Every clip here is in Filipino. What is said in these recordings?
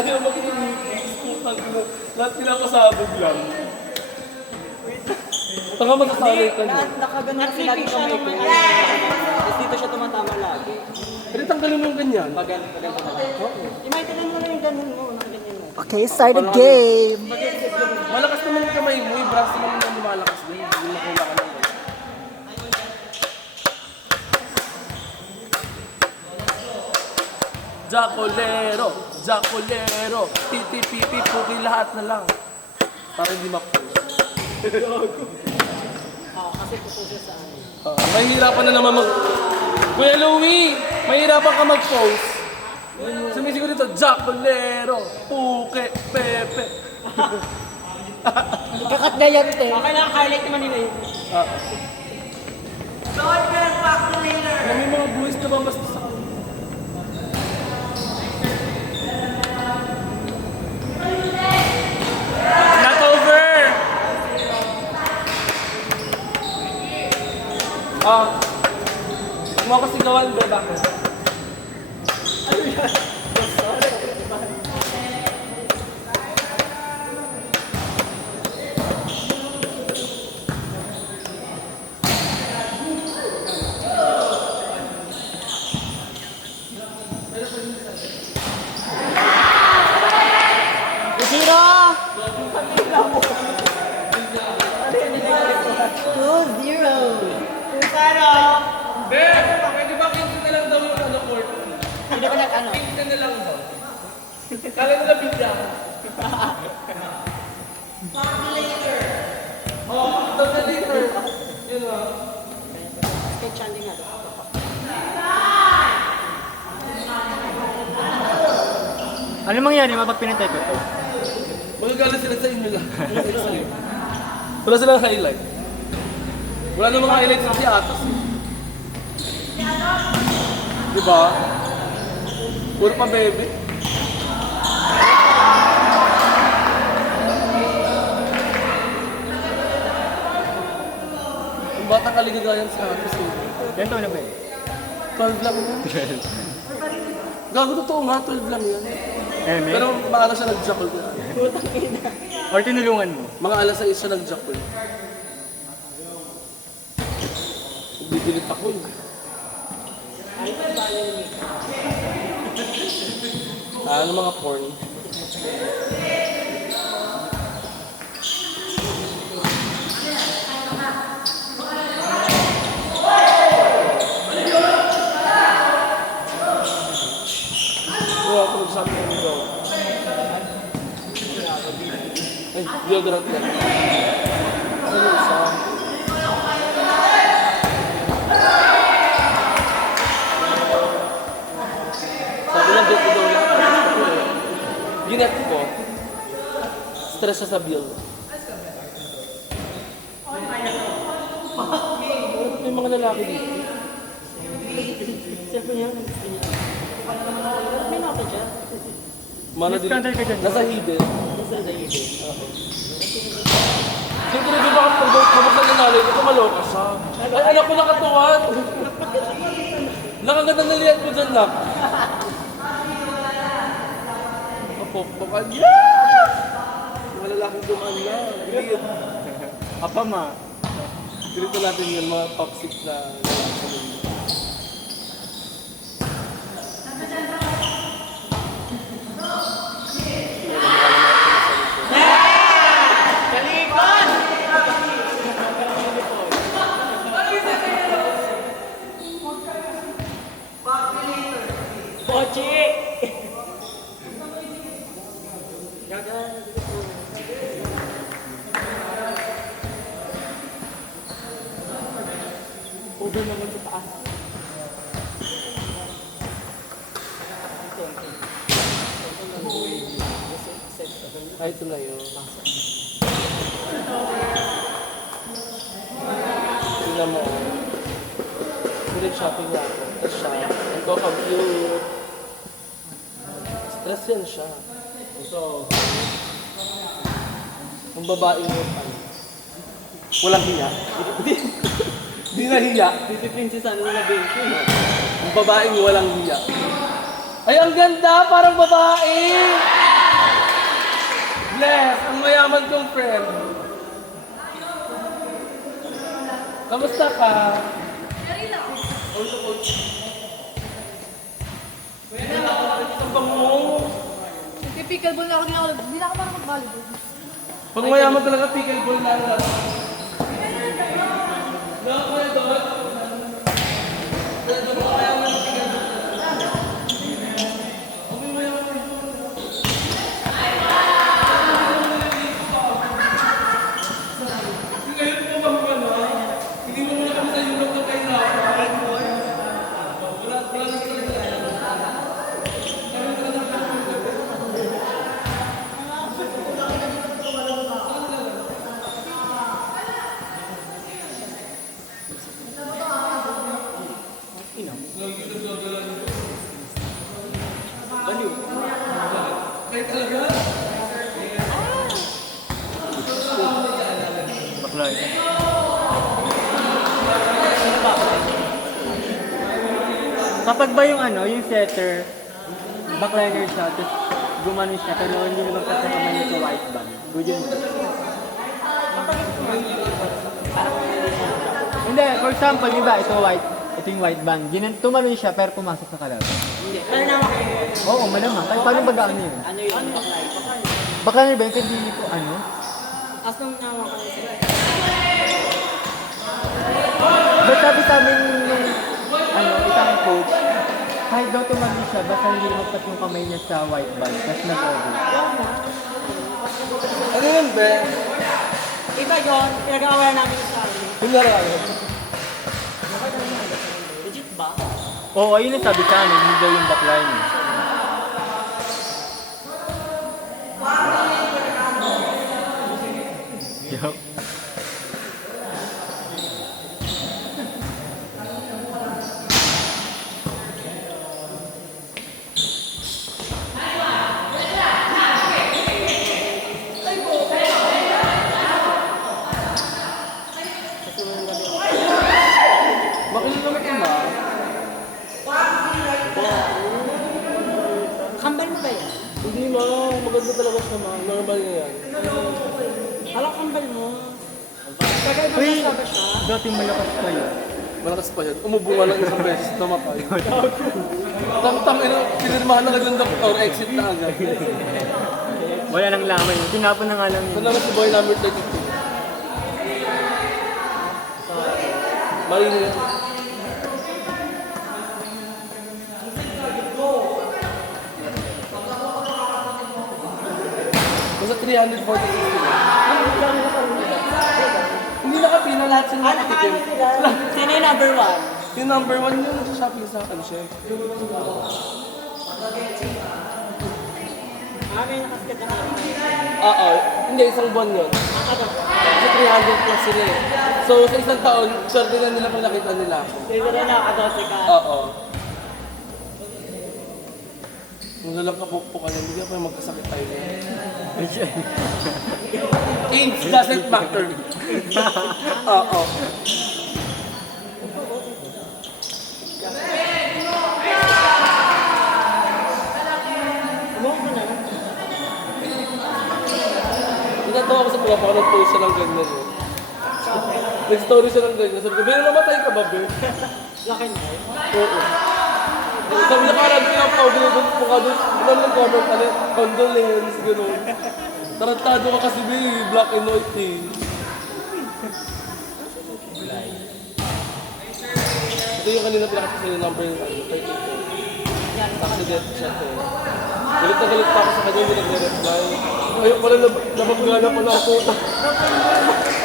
Ayaw mag-iinis. Lahat pinapasabog lang. Tanga masasanay ka niya. Nakaganon kasi lagi kamay ko. Tapos dito siya tumatama lagi. Pero tanggalin mo yung ganyan. Pagan na lang. Imagine mo lang yung ganun mo. Nakaganyan mo. Okay, start the game. Malakas naman yung kamay mo. Yung brass naman yung lumalakas din. Hindi makuha ka naman. Jacolero, Jacolero, pipi, puki lahat na lang. Para hindi makuha. Kasi puso siya sa akin. Mahihirapan na naman Kuya Louie, mahihirapan ka mag-post. Sumisig ko dito, Jacolero, puke, pepe. Kakat na yan, te. Okay lang, highlight naman nila yun. Na may mga buwis na ba basta sa akin? Not over! Huwag mo ako sigawan, bro, bakit? Zero. 2-0. Be, pwede ba 15 na lang daw yung ano court? Hindi ko nag-ano. 15 na lang daw. Kala nila bigla. Oh, ito na later. Yun o. Skate chanting nga. Ano mangyari mapag pinatay ko to? Magagalit sila sa inyo lang. Wala silang highlight. Wala namang highlight sa si Atos. Diba? Puro pa bebe. Ang batang kaligagayan si Atos eh. Yan to na ba 12 lang yun. Gago totoo nga, 12 lang yan. eh? Pero maalas siya nag-jackal ko. Or tinulungan mo? Mga alas 6 siya nag-jackal. Bibilit ako eh. Ano mga porn? Wala ako nagsabi ng ito. Ay, deodorant yan. Ano yung isa? Sabi lang dito daw lang. Ginet ko. Stress siya sa bill. May mga lalaki dito. Siyempre niya, gusto niya. May nota dyan. Mana din. Scandal ka dyan. Nasa hidden. Nasa dahil. Siyempre, di ba kapag mabuksan ng nalay ko, maloka siya. Ay, anak ko nakatuwan. Nakaganda na lihat ko dyan, nak. Kapokpokan. Yeah! Mga lalaking dumaan na. Lihat. Apa ma? Dito natin yung mga toxic na lalaki sa mundo. Pochi! Over naman sa taas. Ay, ito na yun. Tingnan mo. Ulit shopping na ako. Tapos siya. Ang go-compute. Stress yan siya. So, ang babaeng mo pa. Walang hiya. Di na hiya. Discipline si Sana na baby. Ang babaeng walang hiya. Ay, ang ganda! Parang babae! Bless, ang mayaman kong friend. Kamusta ka? Ang bango. Pickleball na ako, hindi na ako parang mag-volleyball. Pag mayaman talaga, pickleball lang. No, kuya Dot. Kuya Dot, mayaman ng pickleball. Okay, mayaman ng pickleball. Ngayon po ba mga na? Hindi mo muna kami sa Europe na kayo na. Wala na sa Baliw. Kayo talaga? Bakla yun. Kapag ba yung ano, yung setter, backliner siya, tapos gumanon siya, pero hindi naman kasi kamay niya sa white band. Good yun. Hindi, for example, di ba, ito yung white band. Tumalon siya, pero pumasok sa kalaban. Hindi. Pero naman kayo. Oo, malamang. Kaya paano bagaan yun? Ano yun? Baklay. Backliner ba yun? Hindi ko ano? As nung nawa ko sila. But sabi sa amin nung isang coach, kahit daw tumalon siya, basta hindi lumagpas yung kamay niya sa white band, tapos nag-over. Ano yun, be? Iba yun. Pinag-awalan namin sa amin. Yung laro. Legit ba? Oo, ayun ang sabi sa amin, hindi daw yung backliner. Yup. Makilala mo ito ba? Kambal mo ba yan? Hindi ma, maganda talaga siya ma. Normal na yan. Alam kambal mo. Tagal mo Uy, sabi siya. dati malakas pa yun. Malakas pa yan. Umubo nga lang isang beses. Namatay. Tam-tam, pinirmahan na agad ng doktor. Exit na agad. Wala nang laman yun. Tinapon na nga lang Ito yun. naman si boy number 32. Marino yan. Basta 346 sila. Hindi nakapina lahat sila nakatikim. Sino yung number one? Yung number 1 yung shopping sa akin, chef. May nakaskat na namin. Oo. Hindi, isang buwan yun. Kasi 300 plus sila eh. So, sa isang taon, swerte na nila pag nakita nila ako. Sino na nakadose ka? Oo. Nung kapukpukan yan, hindi ako yung magkasakit tayo. Age doesn't matter. Oo. Nagkatawa ko sa tropa ko, nag-post siya ng ganyan eh. Nag-story siya ng ganyan. Sabi ko, Bino, namatay ka ba, Be? Laki na. Oo. Sabi niya, parang siya pa, binibig po ka doon. Ilan ng comment, ano, condolence, gano'n. Tarantado ka kasi, Be, black and white eh. Ito yung kanina pinakita sa yung number yung 32. Accident siya eh. Galit na galit pa ako sa kanya, hindi nag-reply. Ayun pala, nababgana pala ako.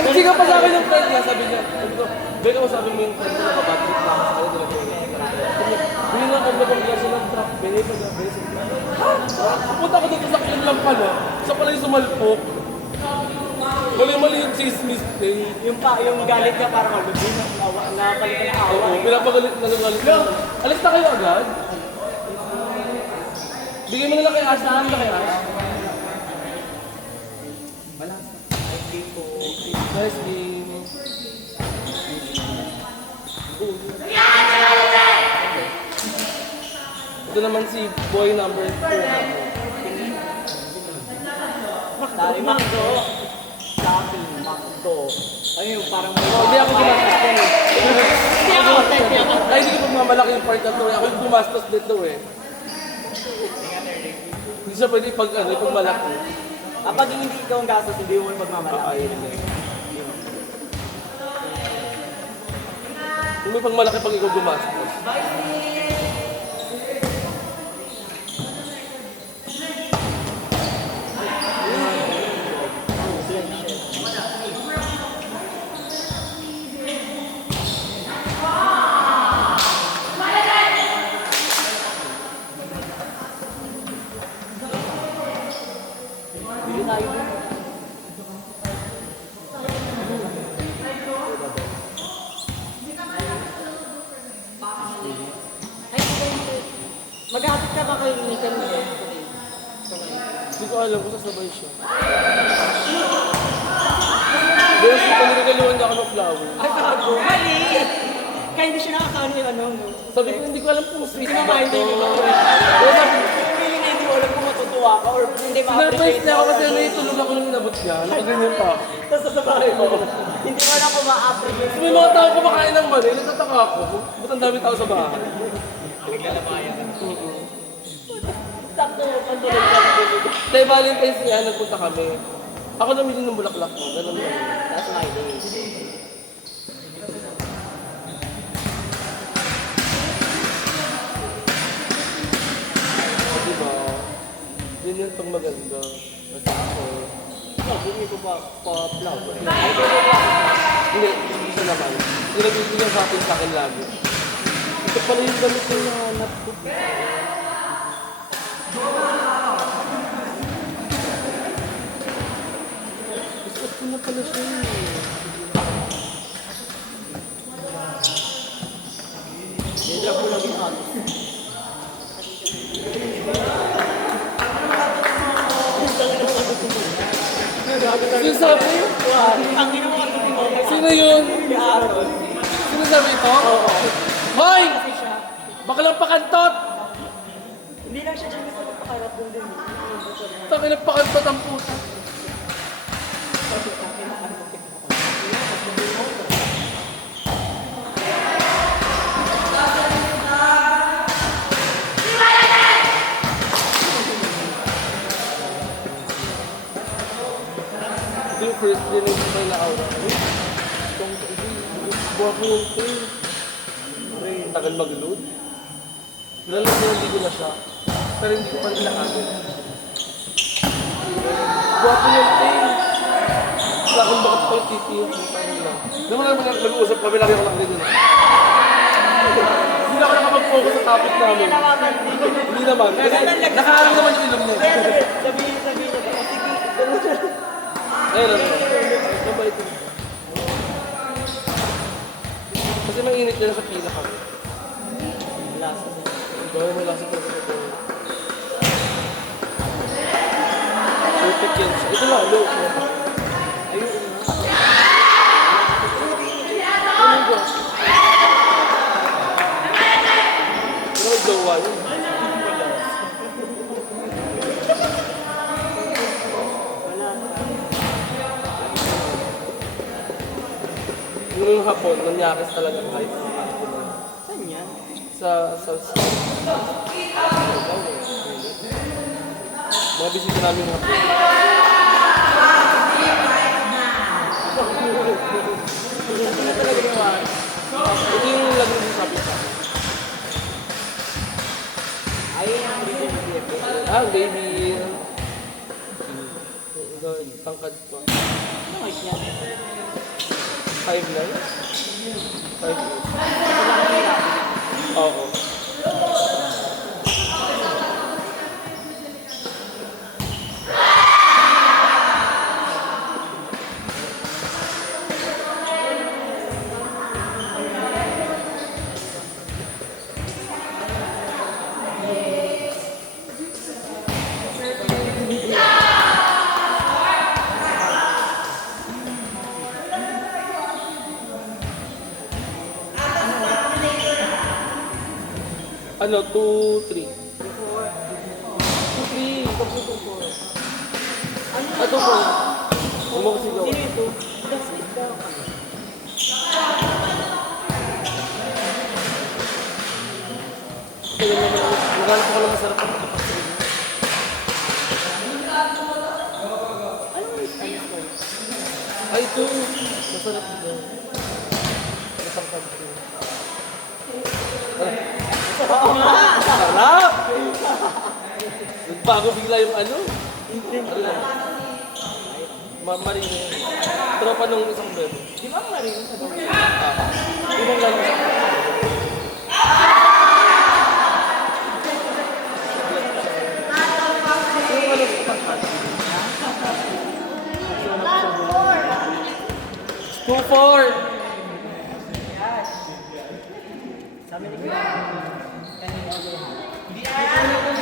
Hindi ka pa sa akin yung friend niya, sabi niya. Sabi ko, Beka mo sabi mo yung friend niya, nakabattery pa ako sa kanya, hindi na ako nababgana siya ng truck, Beka pa sa akin. Punta ko dito sa akin lang pala, sa pala yung sumalpok. Mali-mali yung chismis eh. Yung galit niya parang malubi. Nakapalik na awa. Oo, pinapagalit na nagalit na. Alis na kayo agad? Bigay mo na lang kay Ash, nahan ka kay Ash. Nice game. Ito naman si boy number 4. Dahil Macdo. Sa akin, Macdo. Ano yung parang may... Hindi ako gumastos din eh. Hindi ako authentic. Ay, hindi ko pagmamalaki yung part na to eh. Ako yung gumastos dito eh. Hindi siya pwede pag malaki. Kapag hindi ikaw ang gastos, hindi mo yung pagmamalaki. Yung may pagmalaki pag ikaw gumastos. Bili tayo dun. Maghahatid ka ba kayo ni kanina? Hindi ko alam kung sasabay siya. Dahil si panirigaluhan niya ako ng flower. Ay, bago. Mali! Kaya hindi siya nakakaano yung ano, no? Sabi ko, hindi ko alam kung sweet Hindi ba naman, to. hindi naman. Kaya sabi ko, Feeling na hindi mo alam kung matutuwa ka or hindi sinurprise niya ako kasi ano. naitulog ako nung inabot niya. Nakaganyan pa ako. Tapos sasabahin mo, hindi mo alam kung ma-appreciate. May mga tao kumakain ng mali, nagtataka ako. Ba't ang dami tao sa bahay? Sakto, ang tulog ka na bibig. Kay Valentine's nga, nagpunta kami. Ako namili ng bulaklak ko. Ganun lang. That's my day. O, diba? Yun yung pang maganda. Kasi ako, Bumili ko pa flower. hindi, hindi siya naman. Pinag-ibigyan sa atin sa akin lagi. Ito pala yung gamit ko na hanap ko. Gusto ko na pala siya eh. I-drop ko lang yung ano. Sino sabi? Ang ginawa ko din mo. Sino yun? Aaron. Sino sabi ito? Hoy! Bakalang pakantot! Hindi lang siya dyan gusto magpakarap doon din. Takilang pakantot ang puta. Ito yung first day na hindi tayo na-aura. Itong buha ko yung train. Ay, tagal mag-load. Nilalag ko hindi ko na siya. Pero hindi ko pa rin nakagod. Buha ko yung train. Wala akong bakit pa yung titi yung puta nila. Naman naman nag-uusap kami, lagi ako lang din yun. Hindi na ako nakapag-focus sa topic namin. Hindi naman. Kasi nakaharap naman yung ilong niya. Sabihin niya ba? Sige, ganun siya. Ayun, ano. Mabait yun. Kasi mainit yan sa pila kami. Lasa. Ito, may lasa talaga ito. Perfect yan siya. Ito lalo. Ayun. Ano ba? Ano may jowa yun? Yung hapon, nanyakis talaga kahit Saan yan? sa mga bisita namin hapon. Ano talaga ginawa? Ito yung lagi yung sabi sa akin. Ayun ang BFF. Ah, baby. Ito, tangkad ko. Ano height niya? 5'9"? 5'8". Oo. Ano, 2, 3. 2, 3. Tapos 2, 4. Ano Ito po. Umasigaw. Sino ito? Das is daw. Ito yun naman. Naghanap ko lang masarap ang kapatid. Ay, ito. Masarap dito. Masarap dito. Sarap! Nagbago bigla yung ano? Ano? Marin yun. Tropa nung isang bebo. Di ba marin sa daw? Ibang gano'n. Yung ano, pangkat. 2-4! Sabi ni Kuya, kanina ulit.